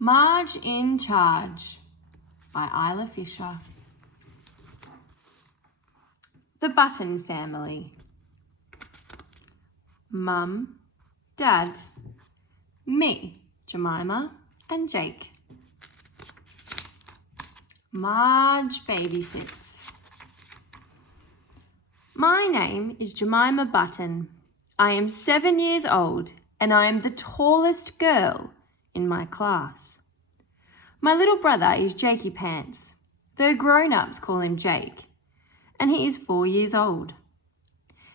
Marge in Charge by Isla Fisher. The Button Family. Mum, Dad, me, Jemima, and Jake. Marge babysits. My name is Jemima Button. I am 7 years old and I am the tallest girl in my class. My little brother is Jakey Pants, though grown-ups call him Jake, and he is 4 years old.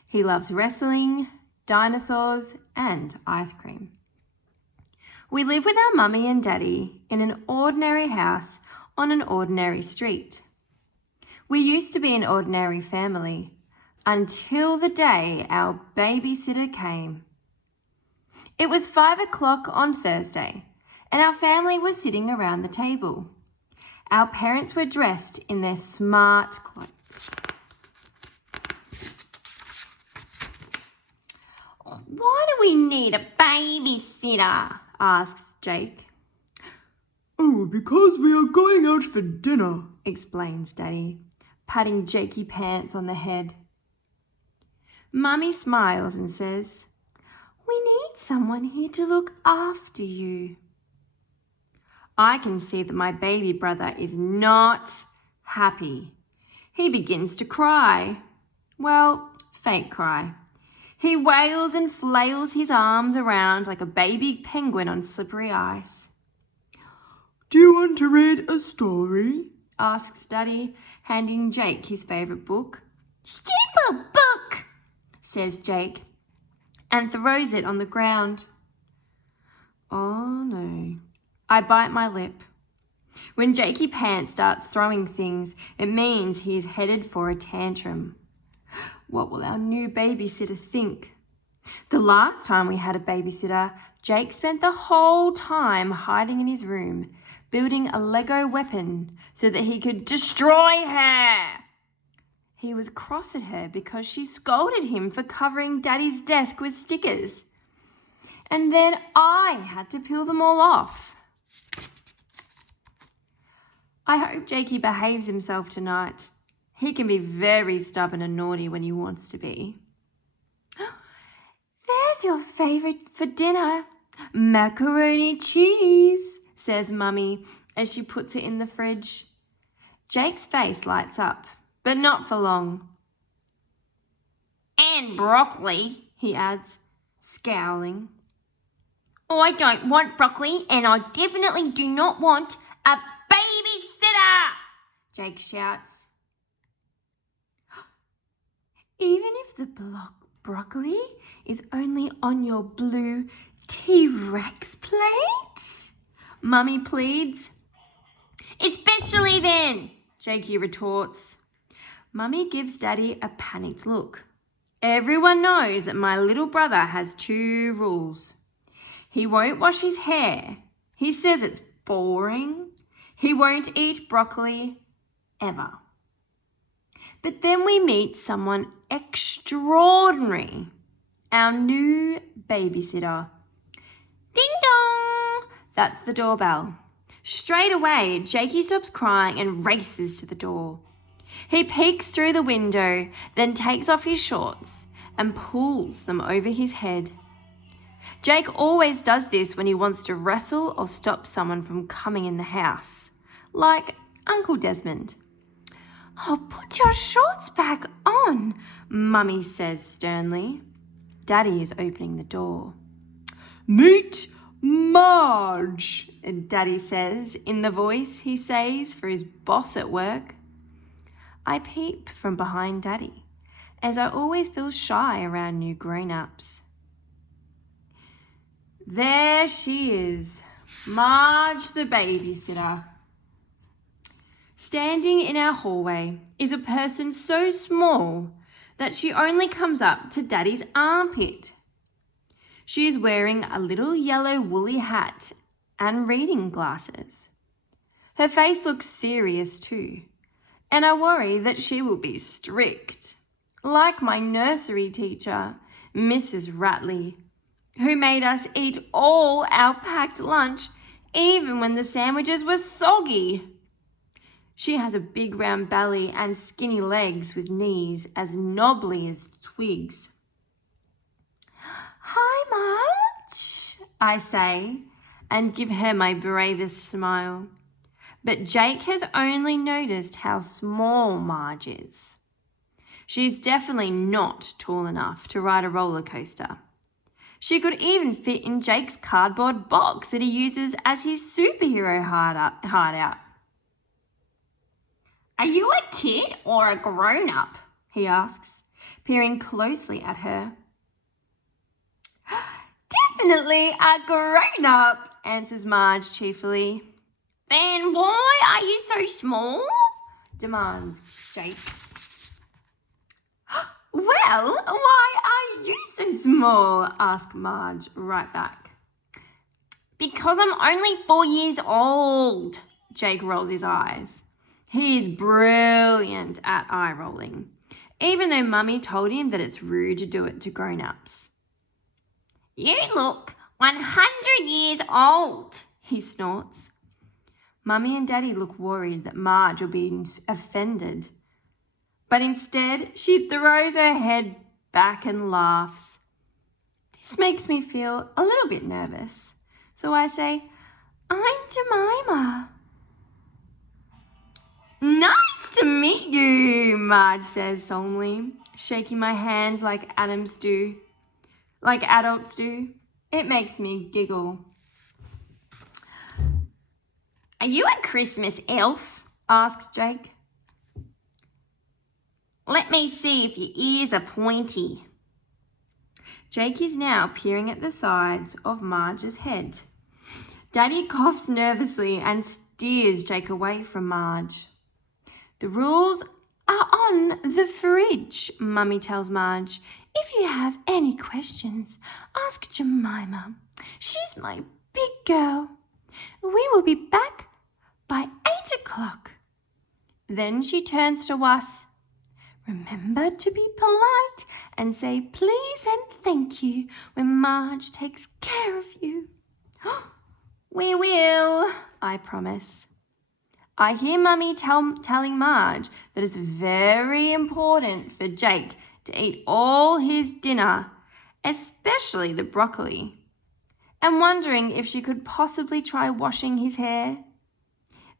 He loves wrestling, dinosaurs, and ice cream. We live with our mummy and daddy in an ordinary house on an ordinary street. We used to be an ordinary family until the day our babysitter came. It was 5 o'clock on Thursday, and our family was sitting around the table. Our parents were dressed in their smart clothes. "Why do we need a babysitter?" asks Jake. "Oh, because we are going out for dinner," explains Daddy, patting Jakey Pants on the head. Mummy smiles and says, "We need someone here to look after you." I can see that my baby brother is not happy. He begins to cry. Well, fake cry. He wails and flails his arms around like a baby penguin on slippery ice. "Do you want to read a story?" asks Daddy, handing Jake his favourite book. "Stupid book," says Jake, and throws it on the ground. Oh no. I bite my lip. When Jakey Pants starts throwing things, it means he is headed for a tantrum. What will our new babysitter think? The last time we had a babysitter, Jake spent the whole time hiding in his room, building a Lego weapon so that he could destroy her. He was cross at her because she scolded him for covering Daddy's desk with stickers. And then I had to peel them all off. I hope Jakey behaves himself tonight. He can be very stubborn and naughty when he wants to be. "There's your favourite for dinner, macaroni cheese," says Mummy as she puts it in the fridge. Jake's face lights up, but not for long. "And broccoli," he adds, scowling. "I don't want broccoli, and I definitely do not want a babysitter," Jake shouts. "Even if the broccoli is only on your blue T-Rex plate?" Mummy pleads. "Especially then," Jakey retorts. Mummy gives Daddy a panicked look. Everyone knows that my little brother has 2 rules. He won't wash his hair. He says it's boring. He won't eat broccoli, ever. But then we meet someone extraordinary, our new babysitter. Ding dong! That's the doorbell. Straight away, Jakey stops crying and races to the door. He peeks through the window, then takes off his shorts and pulls them over his head. Jake always does this when he wants to wrestle or stop someone from coming in the house, like Uncle Desmond. "Oh, put your shorts back on," Mummy says sternly. Daddy is opening the door. "Meet Marge," Daddy says in the voice he says for his boss at work. I peep from behind Daddy, as I always feel shy around new grown-ups. There she is, Marge the babysitter. Standing in our hallway is a person so small that she only comes up to Daddy's armpit. She is wearing a little yellow woolly hat and reading glasses. Her face looks serious too, and I worry that she will be strict, like my nursery teacher, Mrs. Ratley, who made us eat all our packed lunch even when the sandwiches were soggy. She has a big round belly and skinny legs with knees as knobbly as twigs. "Hi, Marge," I say, and give her my bravest smile. But Jake has only noticed how small Marge is. She's definitely not tall enough to ride a roller coaster. She could even fit in Jake's cardboard box that he uses as his superhero hideout. "Are you a kid or a grown-up?" he asks, peering closely at her. "Definitely a grown-up," answers Marge cheerfully. "Then why are you so small?" demands Jake. "Well, why are you so small?" asks Marge right back. "Because I'm only 4 years old," Jake rolls his eyes. He's brilliant at eye rolling, even though Mummy told him that it's rude to do it to grown-ups. "You look 100 years old," he snorts. Mummy and Daddy look worried that Marge will be offended, but instead she throws her head back and laughs. This makes me feel a little bit nervous, so I say, "I'm Jemima." "Nice to meet you," Marge says solemnly, shaking my hand like adults do. It makes me giggle. "Are you a Christmas elf?" asks Jake. "Let me see if your ears are pointy." Jake is now peering at the sides of Marge's head. Daddy coughs nervously and steers Jake away from Marge. "The rules are on the fridge," Mummy tells Marge. "If you have any questions, ask Jemima. She's my big girl. We will be back by 8 o'clock. Then she turns to us. "Remember to be polite and say please and thank you when Marge takes care of you." "We will," I promise. I hear Mummy telling Marge that it's very important for Jake to eat all his dinner, especially the broccoli, and wondering if she could possibly try washing his hair.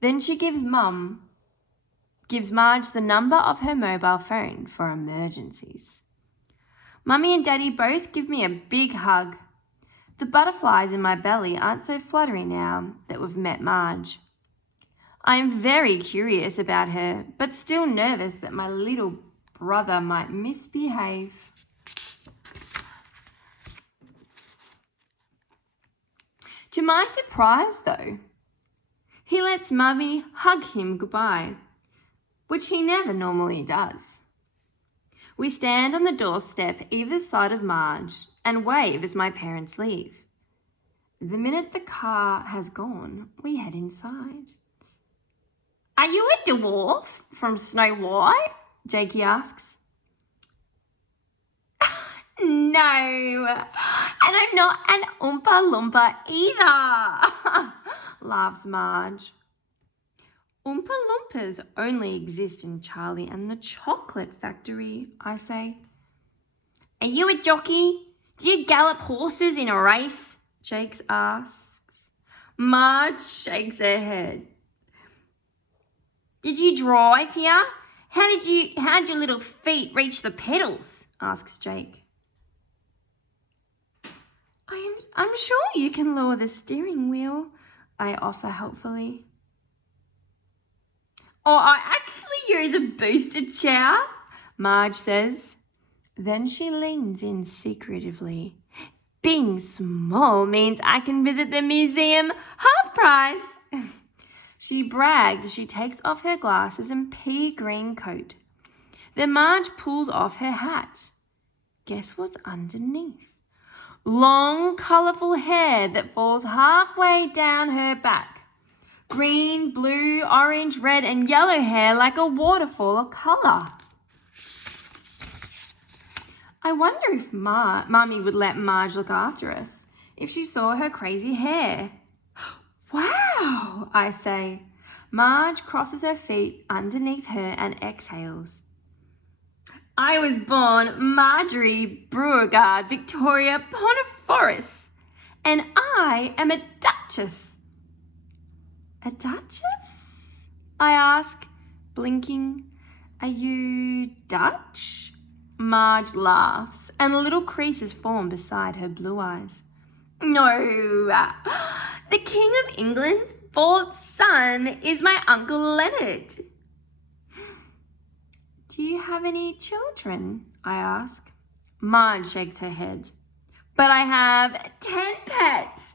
Then she gives Marge the number of her mobile phone for emergencies. Mummy and Daddy both give me a big hug. The butterflies in my belly aren't so fluttery now that we've met Marge. I am very curious about her, but still nervous that my little brother might misbehave. To my surprise, though, he lets Mummy hug him goodbye, which he never normally does. We stand on the doorstep either side of Marge and wave as my parents leave. The minute the car has gone, we head inside. "Are you a dwarf from Snow White?" Jakey asks. "No, and I'm not an Oompa Loompa either," laughs Marge. "Oompa Loompas only exist in Charlie and the Chocolate Factory," I say. "Are you a jockey? Do you gallop horses in a race?" Jake asks. Marge shakes her head. "Did you drive here? How'd your little feet reach the pedals?" asks Jake. I'm sure you can lower the steering wheel," I offer helpfully. "Oh, I actually use a boosted chair," Marge says. Then she leans in secretively. "Being small means I can visit the museum half price." She brags as she takes off her glasses and pea green coat. Then Marge pulls off her hat. Guess what's underneath? Long, colourful hair that falls halfway down her back. Green, blue, orange, red and yellow hair like a waterfall of colour. I wonder if Mummy would let Marge look after us if she saw her crazy hair. "Wow, I say. Marge crosses her feet underneath her and exhales. I was born Marjorie Beauregard Victoria Boniface, and I am a duchess. A duchess? I ask, blinking. Are you Dutch? Marge laughs, and little creases form beside her blue eyes. No, the King of England's fourth son is my Uncle Leonard. Do you have any children? I ask. Marge shakes her head. But I have 10 pets,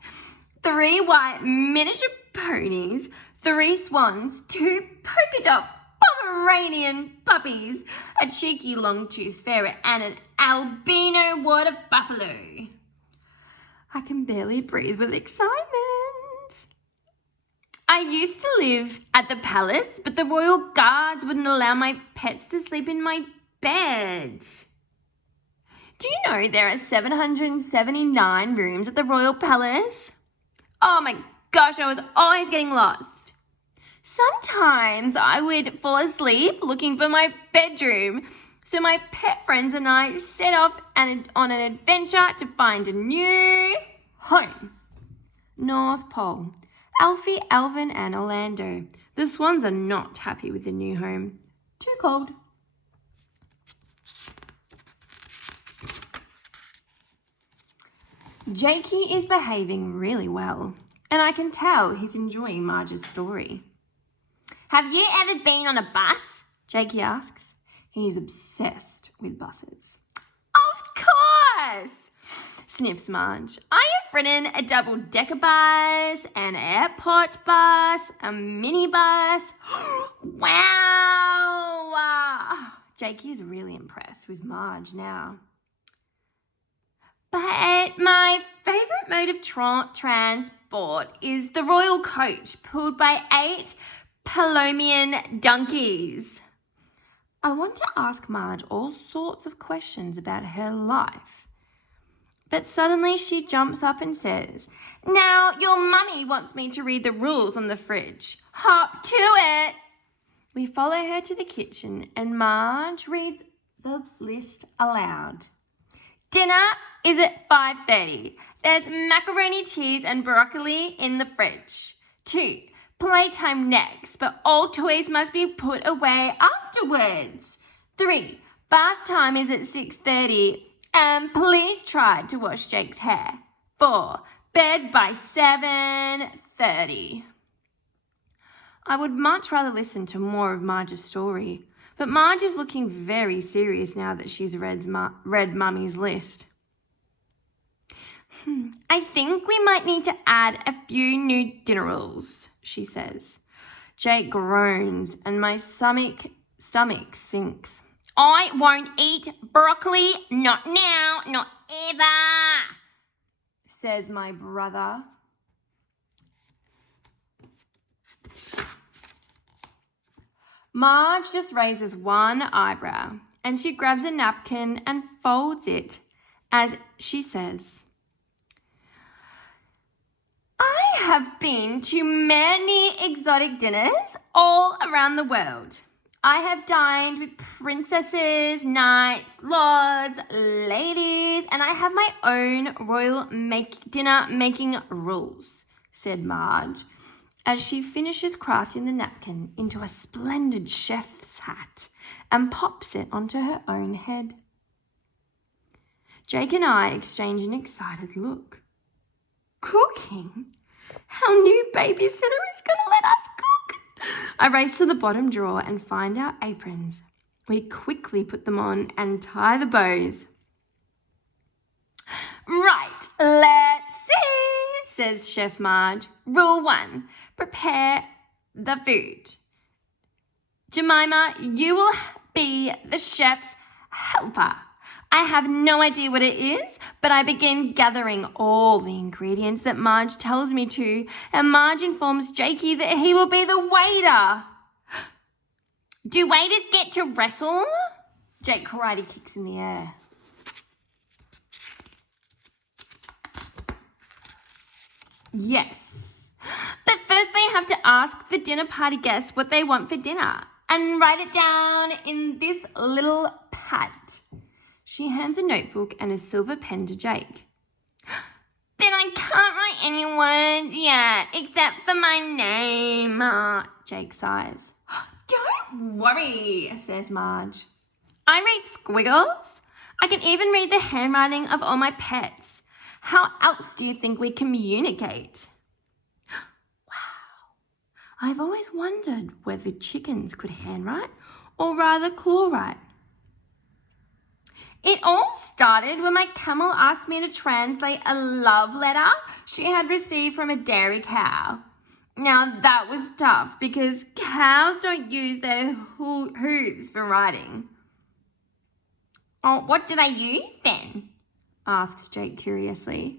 3 white miniature ponies, 3 swans, 2 polka dot Pomeranian puppies, a cheeky long-toothed ferret, and an albino water buffalo. I can barely breathe with excitement. I used to live at the palace, but the royal guards wouldn't allow my pets to sleep in my bed. Do you know there are 779 rooms at the royal palace? Oh my gosh, I was always getting lost. Sometimes I would fall asleep looking for my bedroom, so my pet friends and I set off on an adventure to find a new home. North Pole. Alfie, Alvin and Orlando. The swans are not happy with the new home. Too cold. Jakey is behaving really well, and I can tell he's enjoying Marge's story. Have you ever been on a bus? Jakey asks. He's obsessed with buses. Of course, sniffs Marge. I have ridden a double-decker bus, an airport bus, a minibus. Wow! Jakey is really impressed with Marge now. But my favourite mode of transport is the royal coach pulled by 8 Palomian donkeys. I want to ask Marge all sorts of questions about her life. But suddenly she jumps up and says, Now your mummy wants me to read the rules on the fridge. Hop to it. We follow her to the kitchen and Marge reads the list aloud. Dinner is at 5:30. There's macaroni, cheese and broccoli in the fridge. 2. Playtime next, but all toys must be put away afterwards. 3. Bath time is at 6:30. And please try to wash Jake's hair. 4. Bed by 7:30. I would much rather listen to more of Marge's story, but Marge is looking very serious now that she's read Mummy's list. I think we might need to add a few new dinner rules, she says. Jake groans and my stomach sinks. I won't eat broccoli, not now, not ever, says my brother. Marge just raises one eyebrow and she grabs a napkin and folds it as she says, I have been to many exotic dinners all around the world. I have dined with princesses, knights, lords, ladies, and I have my own royal dinner making rules, said Marge, as she finishes crafting the napkin into a splendid chef's hat and pops it onto her own head. Jake and I exchange an excited look. Cooking? Our new babysitter is going to let us cook. I race to the bottom drawer and find our aprons. We quickly put them on and tie the bows. Right, let's see, says Chef Marge. Rule 1, prepare the food. Jemima, you will be the chef's helper. I have no idea what it is, but I begin gathering all the ingredients that Marge tells me to, and Marge informs Jakey that he will be the waiter. Do waiters get to wrestle? Jake karate kicks in the air. Yes. But first they have to ask the dinner party guests what they want for dinner and write it down in this little pad. She hands a notebook and a silver pen to Jake. But I can't write any words yet, except for my name, Jake sighs. Don't worry, says Marge. I read squiggles. I can even read the handwriting of all my pets. How else do you think we communicate? Wow. I've always wondered whether chickens could handwrite or rather claw write. It all started when my camel asked me to translate a love letter she had received from a dairy cow. Now that was tough because cows don't use their hooves for writing. Oh, what did I use then? Asks Jake curiously.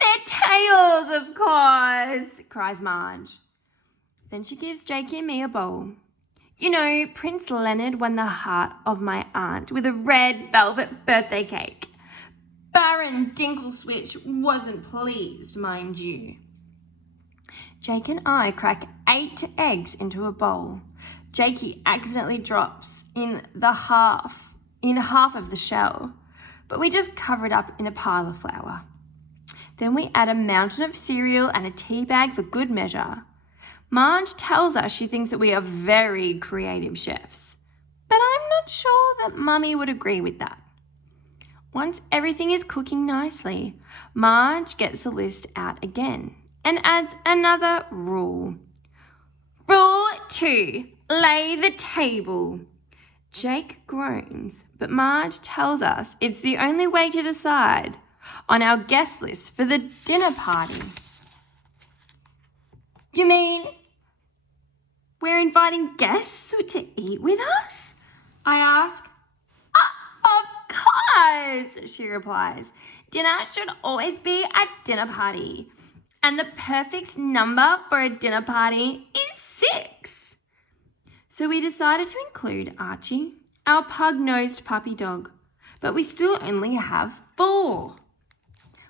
Their tails, of course, cries Marge. Then she gives Jakey and me a bowl. You know, Prince Leonard won the heart of my aunt with a red velvet birthday cake. Baron Dinkleswitch wasn't pleased, mind you. Jake and I crack 8 eggs into a bowl. Jakey accidentally drops in half of the shell, but we just cover it up in a pile of flour. Then we add a mountain of cereal and a tea bag for good measure. Marge tells us she thinks that we are very creative chefs, but I'm not sure that Mummy would agree with that. Once everything is cooking nicely, Marge gets the list out again and adds another rule. Rule 2, lay the table. Jake groans, but Marge tells us it's the only way to decide on our guest list for the dinner party. You mean we're inviting guests to eat with us? I ask. Of course, she replies. Dinner should always be a dinner party. And the perfect number for a dinner party is 6. So we decided to include Archie, our pug-nosed puppy dog, but we still only have 4.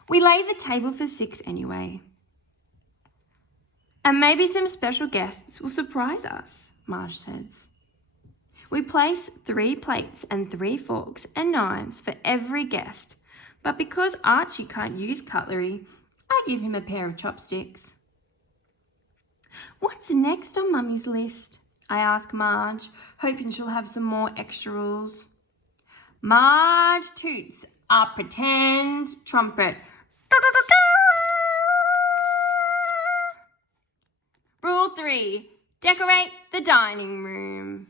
We lay the table for 6 anyway. And maybe some special guests will surprise us, Marge says. We place 3 plates and 3 forks and knives for every guest, but because Archie can't use cutlery, I give him a pair of chopsticks. What's next on Mummy's list? I ask Marge, hoping she'll have some more extra rules. Marge toots a pretend trumpet. Rule 3, decorate the dining room.